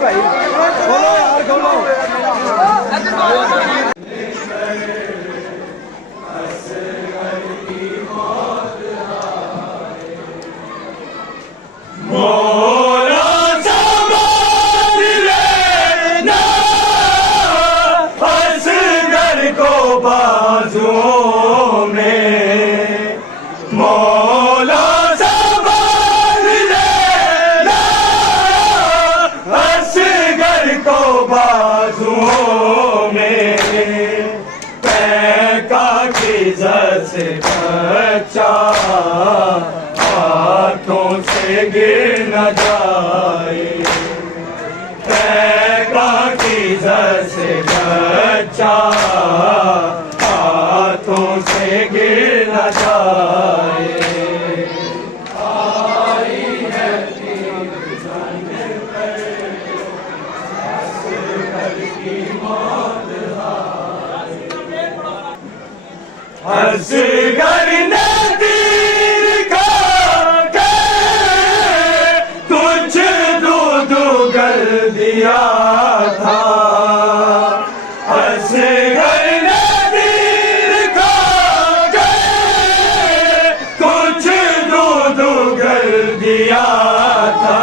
भाई खोलो यार खोलो। बाजुओं में मौला संभाल लेना असगर को बाजुओं में पैका की जस बच्चा हाथों से गिर न जाए पैका की जस बच्चा हाथों से गिर न जाए। आई है असगर ने तीर खाके कुछ दूध गल दिया था असगर दिया था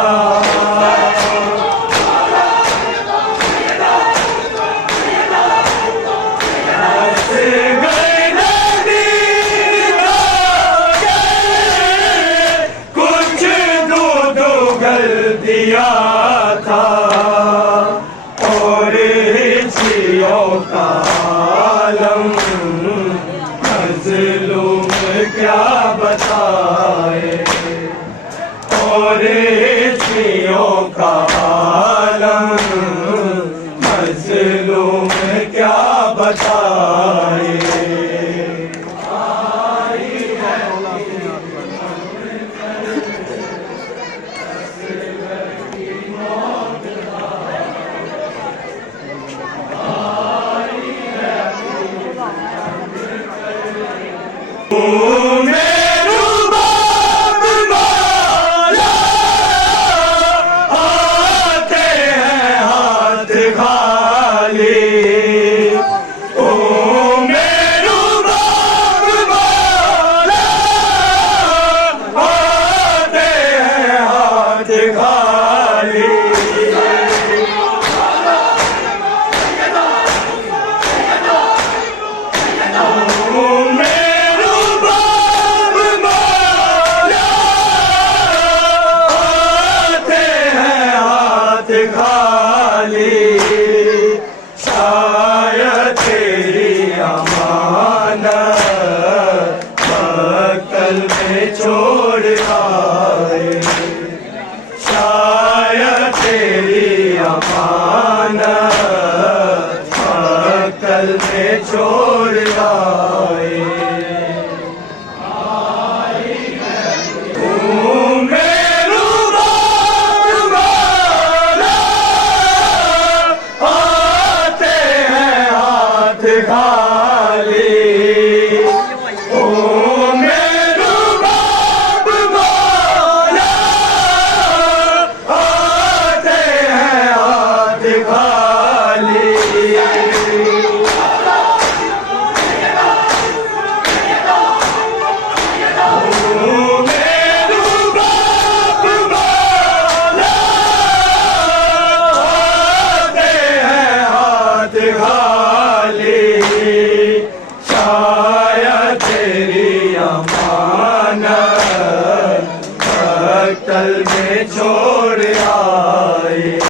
कुछ दूध गल दिया था और हिज्जियों का आलम मज़लूम क्या बताए और हिज्जियों का आलम मज़लूम क्या बताए। शायद तेरी अमानत बक्कल में छोड़ आए शायद तेरी अमानत बक्कल में छोड़ आए। शायद तेरी अमानत बक्कल में छोड़